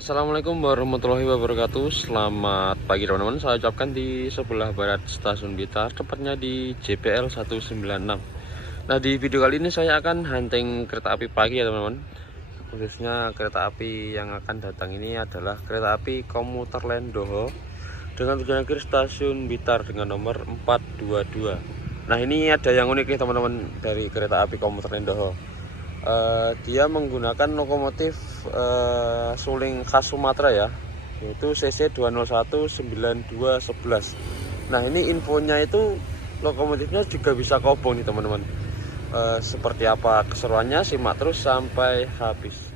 Assalamualaikum warahmatullahi wabarakatuh. Selamat pagi teman-teman. Saya ucapkan di sebelah barat stasiun Blitar, tepatnya di JPL 196. Nah, di video kali ini saya akan hunting kereta api pagi ya teman-teman. Khususnya kereta api yang akan datang ini adalah kereta api komuter lain Doho dengan tujuan akhir stasiun Blitar dengan nomor 422. Nah, ini ada yang unik nih teman-teman dari kereta api komuter lain Doho. Dia menggunakan lokomotif suling khas Sumatera ya, yaitu CC 2019211. Nah, ini infonya itu lokomotifnya juga bisa kobong nih teman-teman. Seperti apa keseruannya, simak terus sampai habis.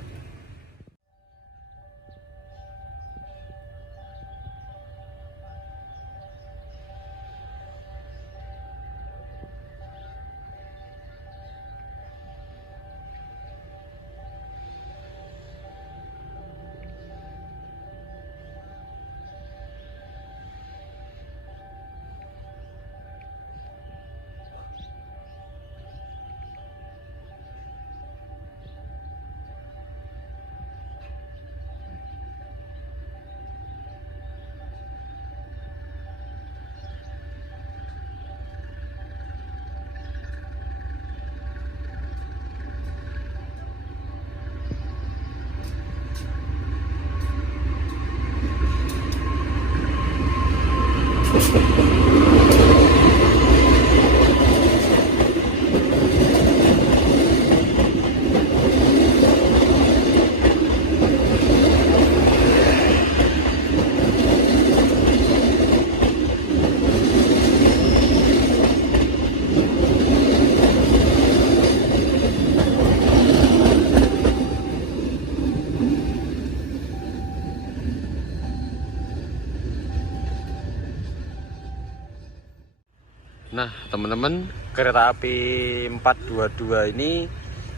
Nah teman-teman, kereta api 422 ini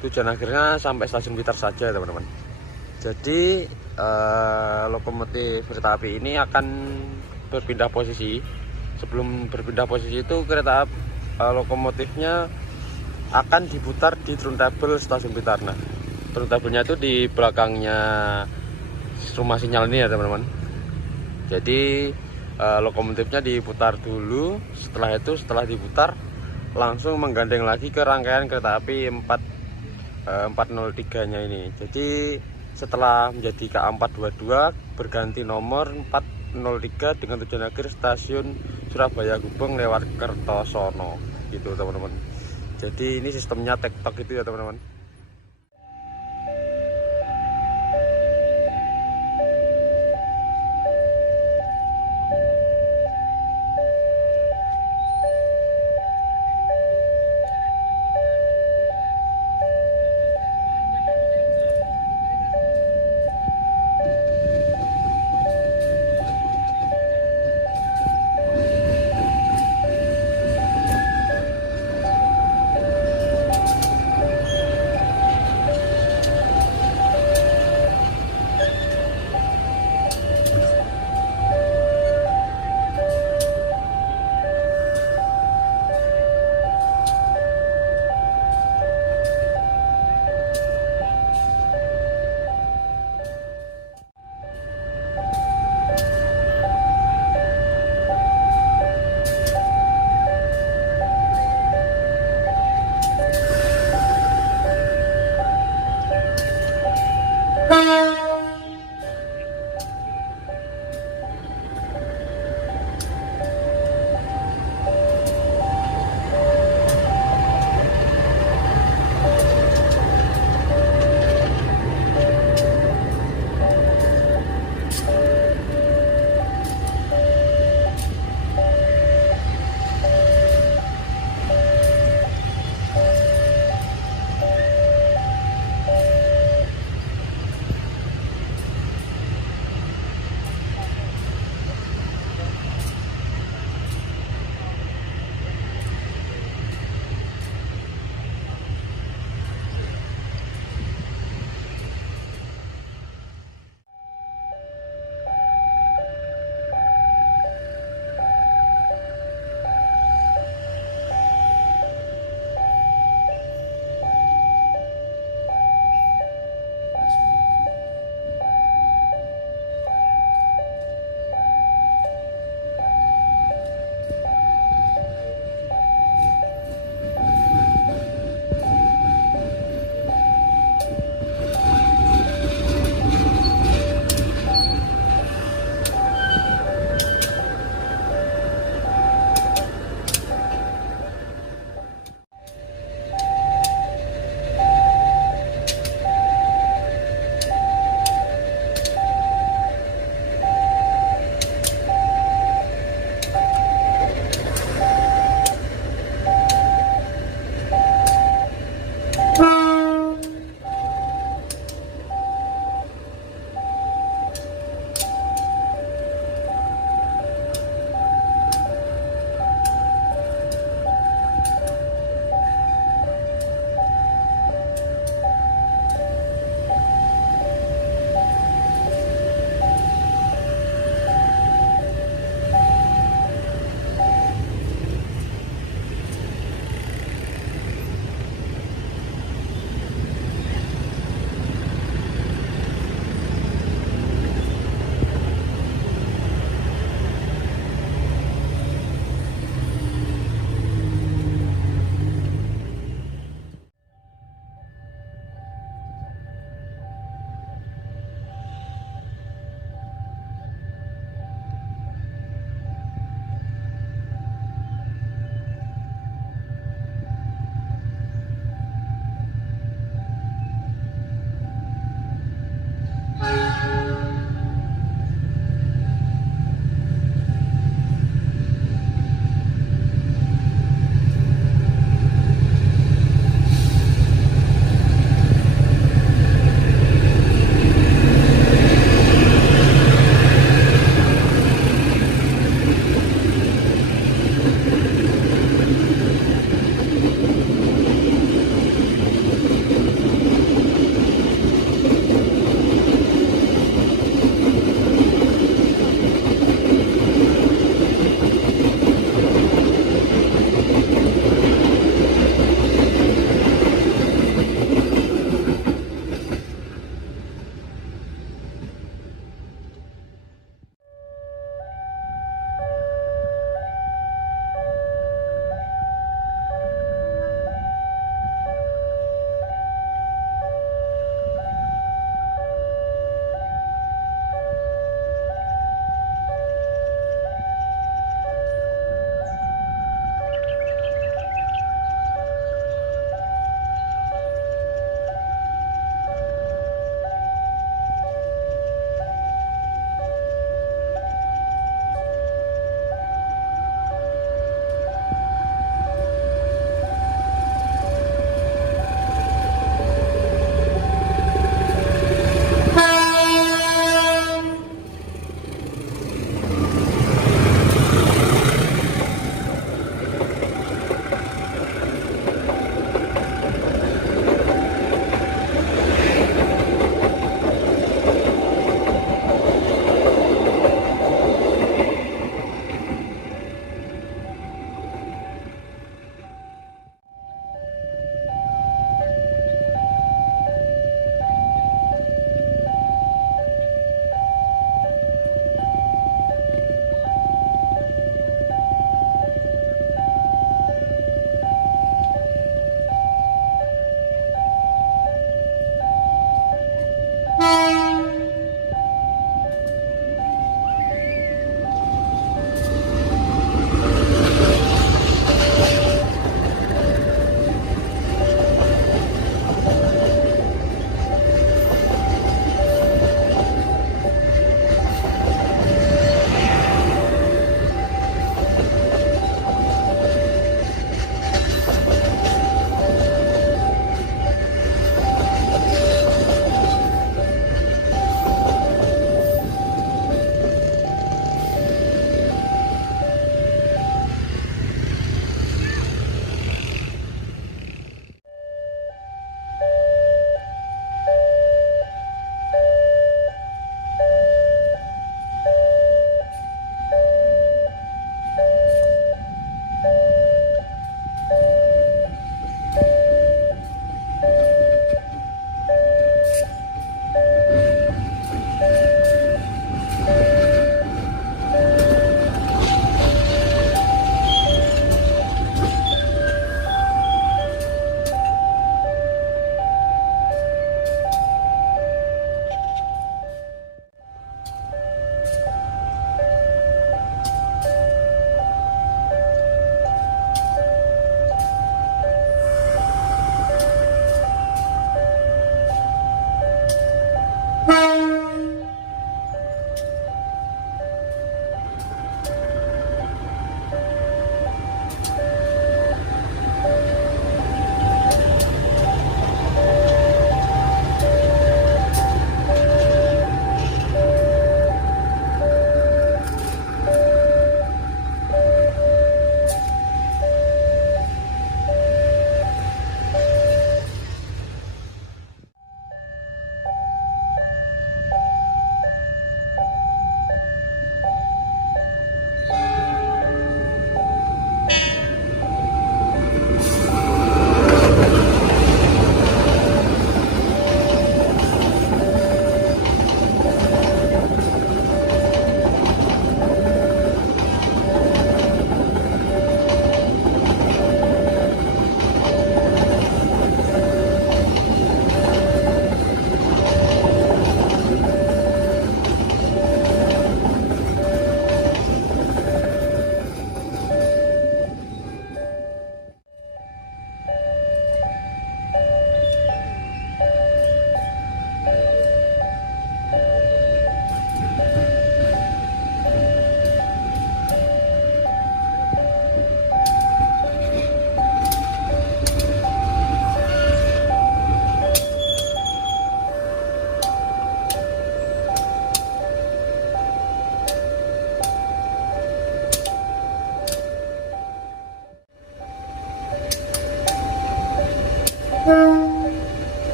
tujuan akhirnya sampai stasiun Blitar saja teman-teman. Jadi lokomotif kereta api ini akan berpindah posisi. Sebelum berpindah posisi itu kereta lokomotifnya akan diputar di turntable stasiun Blitar. Nah, turntablenya itu di belakangnya rumah sinyal ini ya teman-teman. Jadi lokomotifnya diputar dulu, setelah diputar langsung menggandeng lagi ke rangkaian kereta api 403 nya ini. Jadi setelah menjadi KA422 berganti nomor 403 dengan tujuan akhir stasiun Surabaya Gubeng lewat Kertosono gitu teman-teman. Jadi ini sistemnya tektok itu ya teman-teman.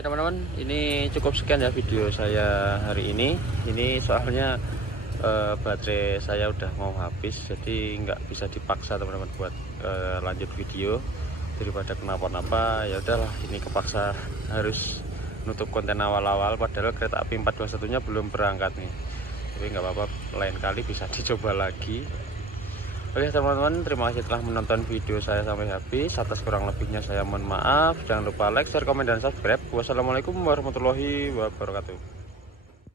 Oke teman-teman, ini cukup sekian ya video saya hari ini. Ini soalnya baterai saya udah mau habis, jadi nggak bisa dipaksa teman-teman buat lanjut video. Daripada kenapa-napa, ya udahlah, ini kepaksa harus nutup konten awal-awal. Padahal kereta api 421-nya belum berangkat nih. Tapi nggak apa-apa, lain kali bisa dicoba lagi. Oke teman-teman, terima kasih telah menonton video saya sampai habis. Atas kurang lebihnya saya mohon maaf. Jangan lupa like, share, komen, dan subscribe. Wassalamualaikum warahmatullahi wabarakatuh.